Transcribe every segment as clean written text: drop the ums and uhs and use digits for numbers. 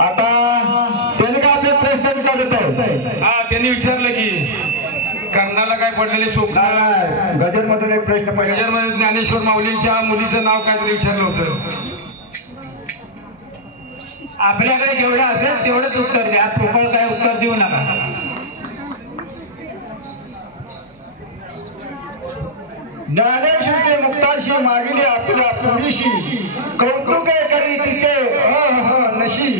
आता त्याने काय आपले प्रश्न विचारत आहे. हा त्यांनी विचारलं की कर्णाला काय पडलेले स्वप्न. गजर मधून एक प्रश्न पाहिजे. गजरमध्ये ज्ञानेश्वर माऊलींच्या मुलीचं नाव काय तरी विचारलं होतं. आपल्याकडे जेवढं असेल तेवढंच उत्तर द्या. पोकळ काय उत्तर देऊ नका. ज्ञानेश्वरीचे मुक्ताशी मागिले आपल्या पुरीशी कौतुक करी तिचे नशी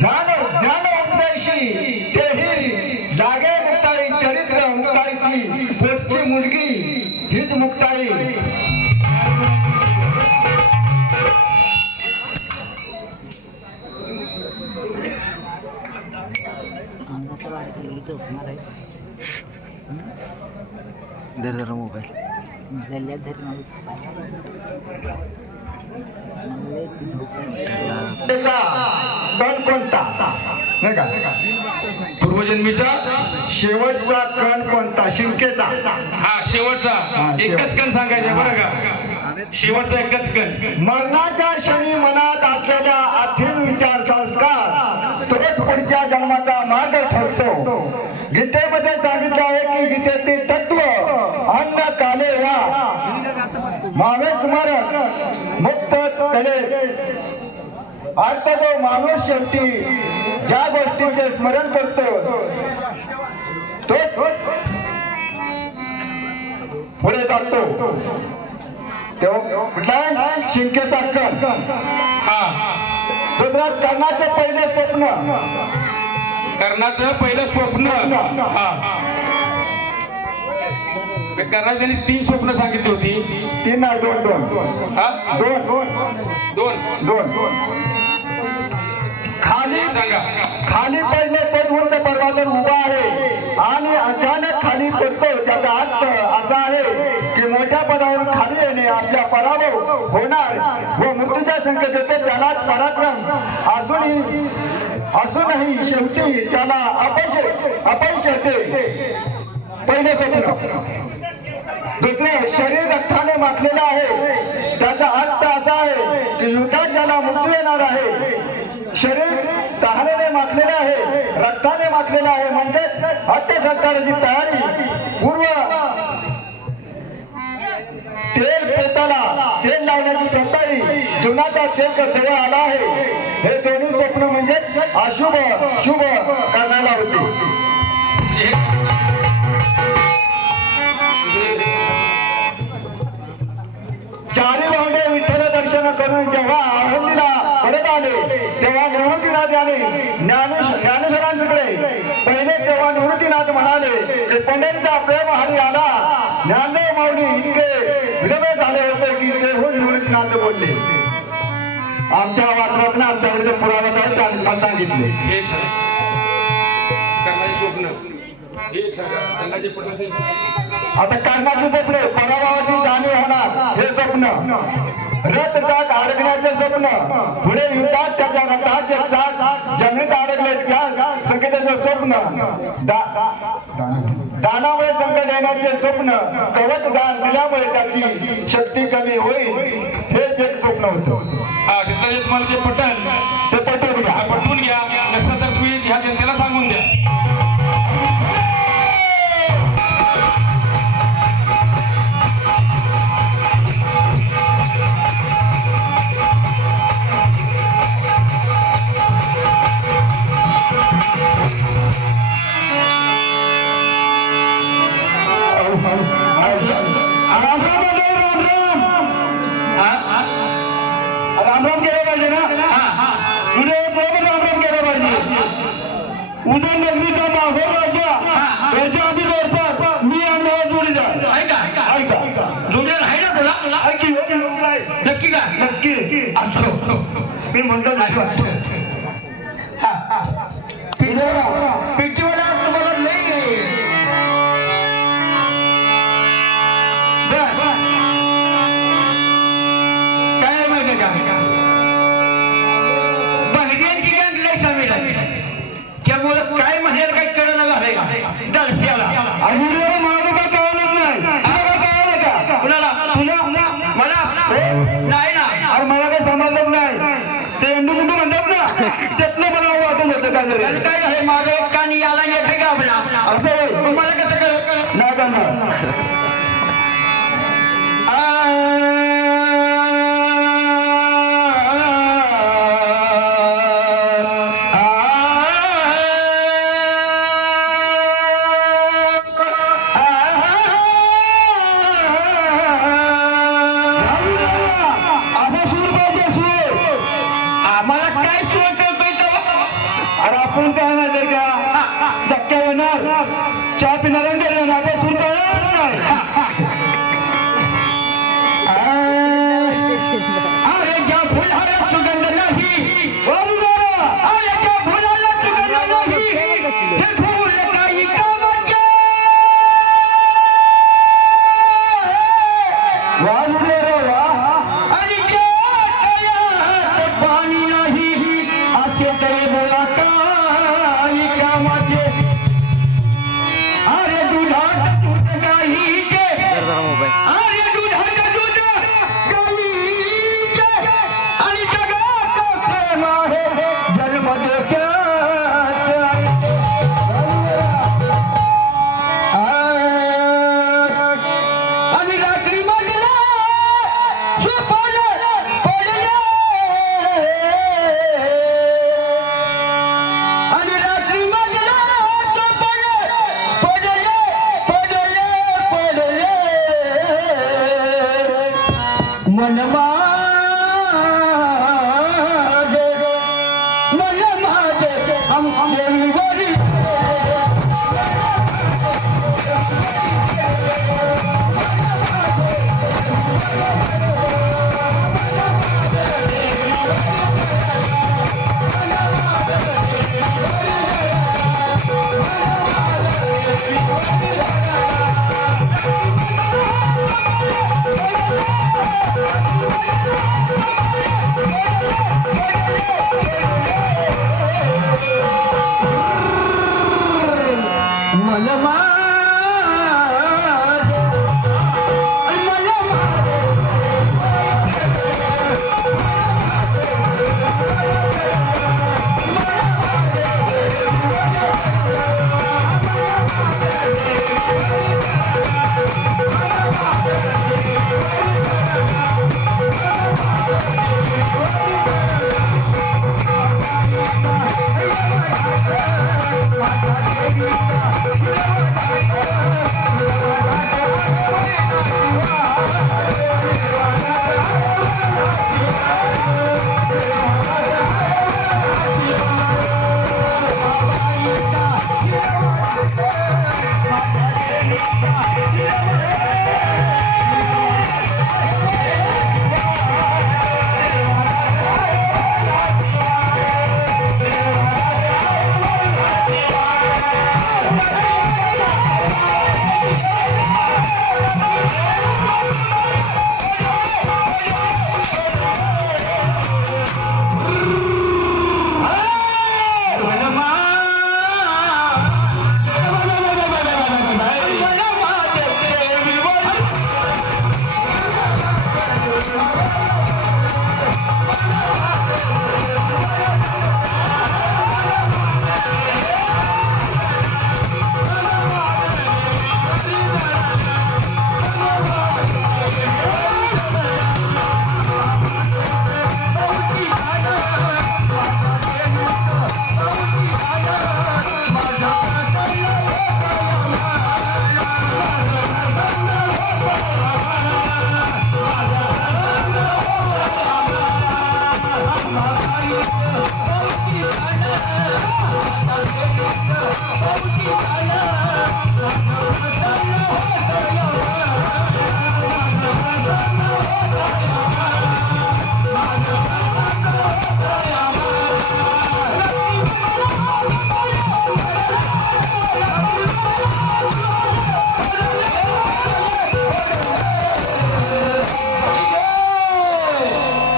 ज्ञान उपदेशी तेही जागे मुक्ताई चरित्र मुक्ताईची पोटची मुलगी हीच मुक्ताई. मोबाईल कण कोणता नाही का पूर्वजन्मीचा शेवटचा कण कोणता शिंकेचा. हा शेवटचा एकच कण सांगायचा बरं का. शेवटचा एकच कण. मरणाच्या क्षणी मनात असलेल्या आथिन विचार संस्कार तोच पुढच्या जन्माचा मार्ग ठरतो. गीतेमध्ये सांगितले आहे की गीतेतील तत्व अन्न काले या मावे स्मरण मुक्त कले. अर्थ जो माणूस शेवटी ज्या गोष्टीचे स्मरण करतो तोच पुढे जातो. तेव्हा कुठला शिंकेचा कण. हा दुसरा कर्णाचे पहिले स्वप्न. कर्णाचं पहिलं स्वप्न. हा कर्णाने त्यांनी 3 स्वप्न सांगितली होती. 3 नाही 2 हा 2 2 खाली सांगा. खाली पडले तोच उंच पर्वतावर उभा आहे आणि अचानक खाली पडतो. त्याचा अर्थ असा आहे की मोठ्या पदावरून खाली येणे आपल्या पराभव होणार व मृत्यूच्या संकेत येते. त्यालाच पराक्रम असूनही शेवटी त्याला अपयश येते. पहिले स्वप्न. दुसरे शरीर रक्ताने माखलेले आहे. त्याचा अर्थ असा आहे की युद्धात ज्याला मृत्यू येणार आहे. शरीर तहानेने माखलेले आहे, रक्ताने माखलेले आहे. म्हणजे हत्यसंस्काराची तयारी पूर्व. तेल लावण्याची प्रताळी जीवनाचा तेल जवळ आला आहे. हे दोन्ही स्वप्न म्हणजे अशुभ शुभ करण्याला होते. चारी भावंडे विठ्ठल दर्शन करून जेव्हा आळंदीला परत आले तेव्हा निवृत्तीनाथ याने ज्ञानेश्वरांकडे पहिले तेव्हा निवृत्तीनाथ म्हणाले की पंढरीचा प्रेम हरी आला. ज्ञानदेव माऊली इतके विलंब झाले होते की तेहून निवृत्तीनाथ बोलले. आमच्या वाचनात आमच्याकडे जो पुरावा आहे त्यांनी मला सांगितले. एक सांगा कर्णाचे स्वप्न. एक सांगा कर्णाचे पडले. आता कर्णाचे स्वप्न पराभवाची जाणीव होणार हे स्वप्न. रथ चाक अडकण्याचे स्वप्न. पुढे युद्धात त्याच्या रथाचे चाक जमिनीत अडकले त्या संकेताचे स्वप्न. दानामुळे संकट येण्याचे स्वप्न. कवच दान दिल्यामुळे त्याची शक्ती कमी होईल हेच एक स्वप्न होतं. हा तिथलं जे तुम्हाला जे पटल ते पटवून घ्या. पटवून घ्या. नसेल तर तुम्ही ह्या जनतेला सांगून द्या. रामराम केलं पाहिजे ना. तुझे बरोबर रामराम केलं पाहिजे. उद्या नगरीचा मागोर राजा याच्या आधी जोडतात मी आणि मला जोडीदार. ऐका जोडीदार आहे ना तुला? ऐकी नक्की का? नक्की मी म्हणतो नाही वाटतं. पेटीवाला तुम्हाला नाही काय माहिती का? बहिणींची गँग लय सामील आहे. त्यामुळे काय म्हणेल काही कळलं झालंय का दर्शनाला. आणि माझं काय कळलंच नाही. कळलं का कुणाला? तुला मला नाही ना. अरे मला काही समजलंच नाही. ते इंडू गुंडू म्हणतात ना त्यातलं मला वाटत होतं का तर जरी काय झालं माझं एक कान याला येते का आपला असं होय. तुम्हाला कसं कळलं नाही करणार असा सूर पाहिजे सूर. आम्हाला काय सुरू करतोय तेव्हा अरे आपण काय माहितीये का धक्का येणार चहा पिणार आणि घरी येणार ते सूर कळणार नाही. अरे ज्या फुलाला सुगंध नाही वाजूदारा. अरे ज्या फुलाला सुगंध नाही हे फुल काही कामाचे वाजूदारा वा. आणि ज्या तळ्यात पाणी नाही असे काही बोला काही कामाचे अरे दुधात दूध गाईचे जरा मोबाईल अरे दुधात दूध गाईचे आणि जगात प्रेम आहे जन्म आणि रात्री मधला सुपल पडले आणि रात्री मधला सुपल पडले पडले पडले मन माझे हम देवीवरी मन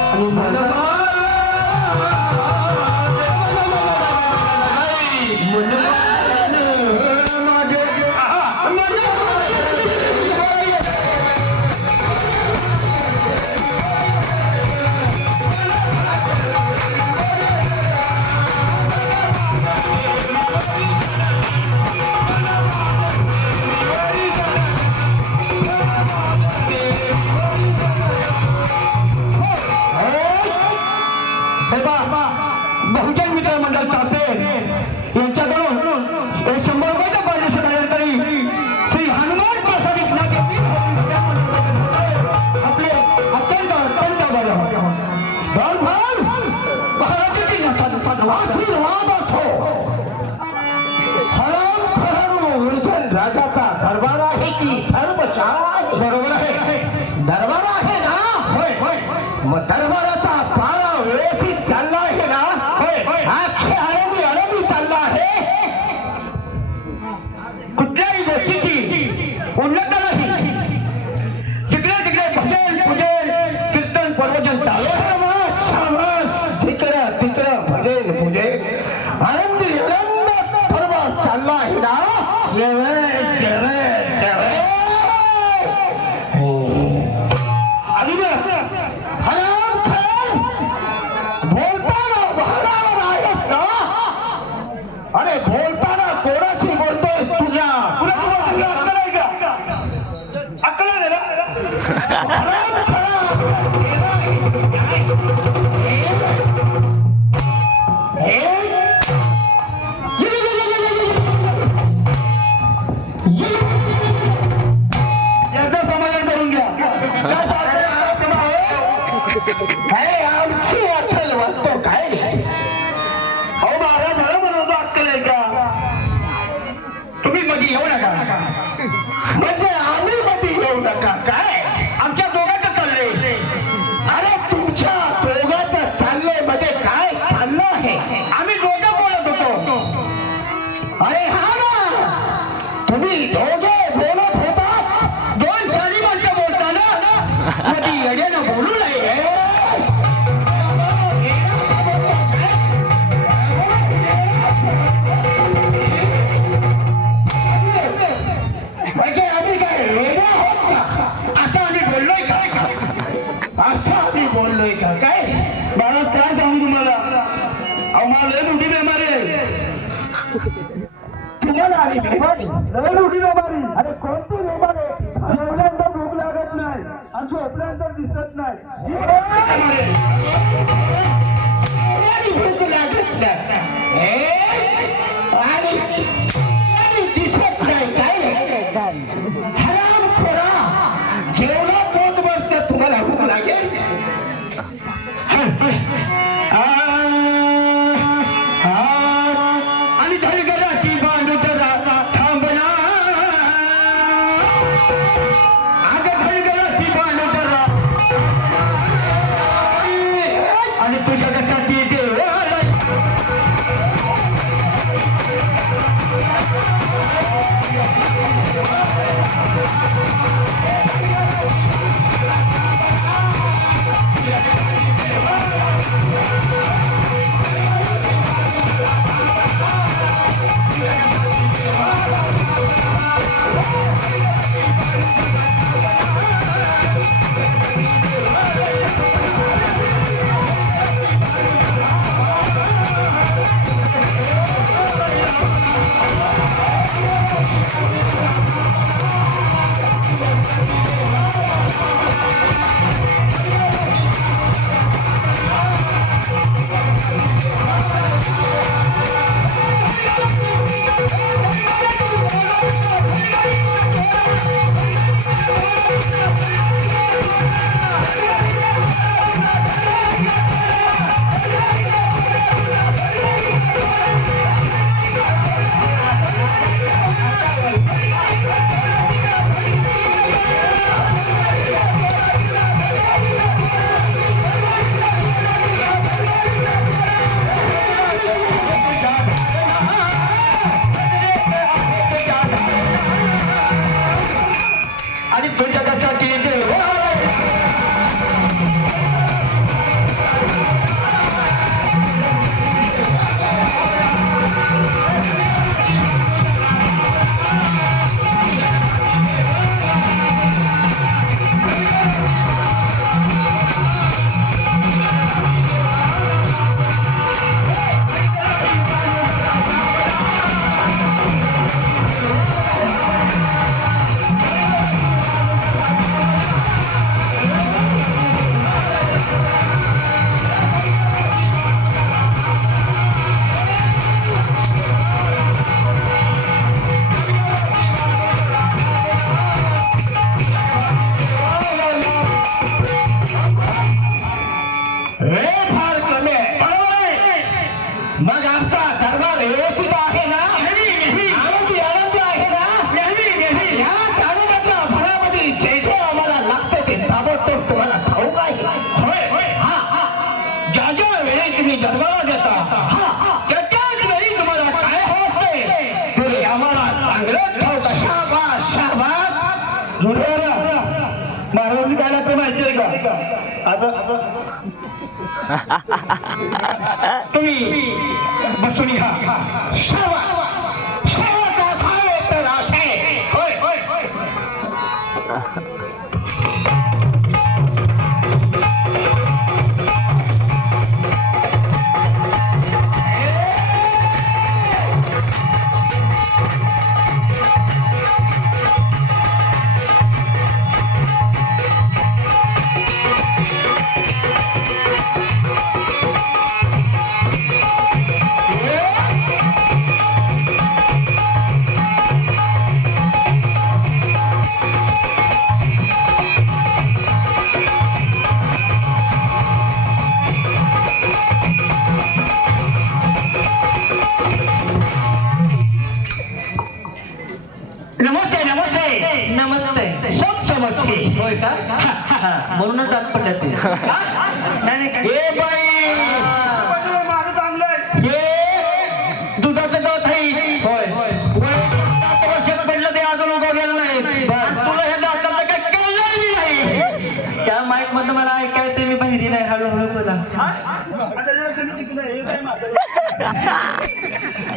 आणि मला बहुजन मित्र मंडळ चालते यांच्याकडून 100 रुपयाचा पारितोषिक तयार करी श्री हनुमान प्रसादित नागेतील आपले अत्यंत आशीर्वाद असो. राजाचा दरबार आहे की धर्मशाळा आहे? बरोबर आहे. दरबार आहे ना? होय होय मग दरबाराचा पारा व्यवस्थित चालला आहे ना? होय. अख्खे अरबी चालला आहे. कुठल्याही गोष्टीची उन्नत नाही. तिकडे तिकडे भजन पूजन कीर्तन प्रवचन चालू आहे. शाबास. तिकडं भजन पूजे आनंद दरबार चालला आहे ना? बोलताना भाडावर आहेस ना? अरे बोलताना कोणाशी बोलतोय तुझ्या? अक्कल आहे ना? एकदा समाधान करून घ्या. काय आमची अक्कल वाचतो काय रे? अहो महाराज झालं म्हणून अक्कल आहे का? तुम्ही मध्ये येऊ नका. म्हणजे आम्ही मध्ये येऊ नका काय? आमच्या दोघांचं चाललंय. अरे तुमच्या दोघांचं चाललंय म्हणजे काय चाललं आहे? आम्ही दोघं बोलत होतो. अरे हा ना, तुम्ही दोघे बोलत होता. 2 सारी माणसं बोलताना मध्ये येड्यानं बोलू नये. म्हणजे आम्ही काय वेडे आहोत का? आता आम्ही बोललोय का? असं आम्ही बोललोय का काय? महाराज काय सांगू तुम्हाला? अहो मला लय मोठी बेमारी आहे. तुम्हाला आली बेमारी? लय मोठी बेमारी? अरे कोणती बेमारी? पहिल्यांदा भूक लागत नाही आणि झोपल्यानंतर दिसत नाही. बेमारी आहे. आणि भूक लागत नाही आणि दिसत नाही काय रे? हरामखोरा, जेवढा पोट भरतं तुम्हाला भूक लागेल? आणि धडगडाची बांधुतरा थांबना. अगं धडगडाची बांधुतरा आणि तुझ्या मग आमचा दरबार व्यवस्थित आहे ना? आनंदी आनंदी आहे ना? या चाणक्याच्या भरामध्ये जे जे आम्हाला लागतं ते ताबडतोब तुम्हाला ठाऊक आहे. होय. ज्या ज्या वेळी तुम्ही दरबारात येता त्या त्याच वेळी तुम्हाला काय होते ते आम्हाला चांगलं ठाऊक आहे. शाबास शाबास. महाराजांनी काय लागतं माहिती आहे का? आता तुम्ही बसून घ्या. शेवट असावे तर असे. होय. नमस्ते नमस्ते नमस्ते. सब समजते. होय का? हा, म्हणूनच आज पडल्या ते. नाही काय? ए बाई हे दुधाचं गवत आहे. होय. वय 7 वर्षात पडलं ते अजून उगवलेलं नाही. आणि तुला हे दाताचं काय कळलं नाही. त्या माईक मधनं मला ऐकायचं मी बाहेरी नाही. हळूहळू बोला.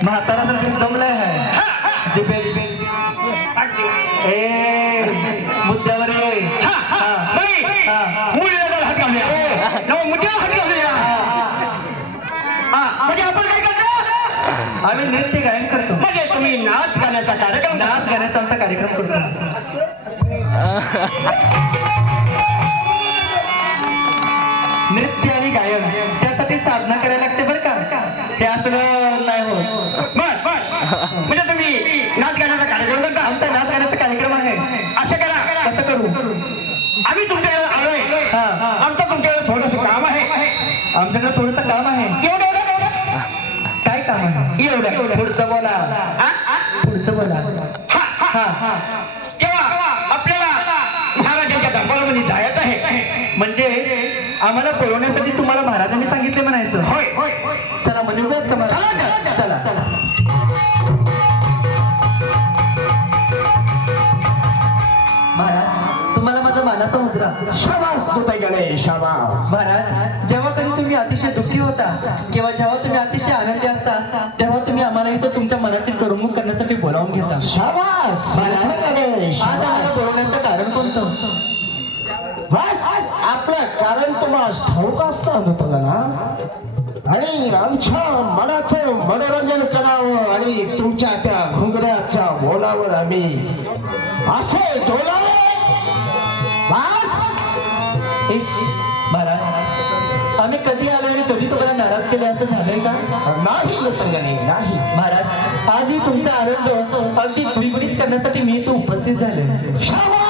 म्हातारा तर दमलाय आहे. जिबे ए मुद्द्यावर ये. म्हणजे आपण काय करतो? आम्ही नृत्य गायन करतो. म्हणजे तुम्ही नाच गाण्याचा कार्यक्रम नाच गाण्याचा आमचा कार्यक्रम करतो. नृत्य आणि गायन त्यासाठी साधना करायला लागते बरं का? हे असलं नाही होत. म्हणजे तुम्ही नाच गाण्याचा कार्यक्रम करता. आमचा नाच गाण्याचा कार्यक्रम आहे. असं करा. कसं करू? आम्ही तुमच्याकडे आलोय. आमचं तुमच्याकडे थोडंसं काम आहे. आमच्याकडे थोडंसं काम आहे. एवढं काय काम आहे? एवढं पुढचं बोला. पुढचं बोला. तेव्हा आपल्याला महाराजांच्या दरबारामध्ये जायचं आहे. म्हणजे आम्हाला बोलवण्यासाठी तुम्हाला महाराजांनी सांगितले म्हणायचं. होय. चला म्हणूयात का महाराज? चला. महाराज तुम्हाला माझा मानाचा मुद्रा. शाबास तुझं गणेश शाबास. महाराज जेव्हा कधी तुम्ही अतिशय दुःखी होता किंवा जेव्हा तुम्ही अतिशय आनंदी असता तेव्हा तुम्ही आम्हाला इथं तुमच्या मनाची करमणूक करण्यासाठी बोलावून घेता. शाबास महाराज आज आम्हाला बोलवण्याचं कारण कोणतं? बस आपलं कारण तुम्हाला ठाऊक असतं तुला ना. आणि आमच्या मनाचं मनोरंजन करावं आणि तुमच्या त्या घुंगराच्या बोलावर आम्ही असे डोलावे. बस. इश, महाराज आम्ही कधी आलो आणि कधी तुम्हाला नाराज केले असं झालंय का? नाही लोटंगणे नाही. महाराज आजही तुमचा आनंद अगदी द्विगुणित करण्यासाठी मी इथं उपस्थित झाले. शाबास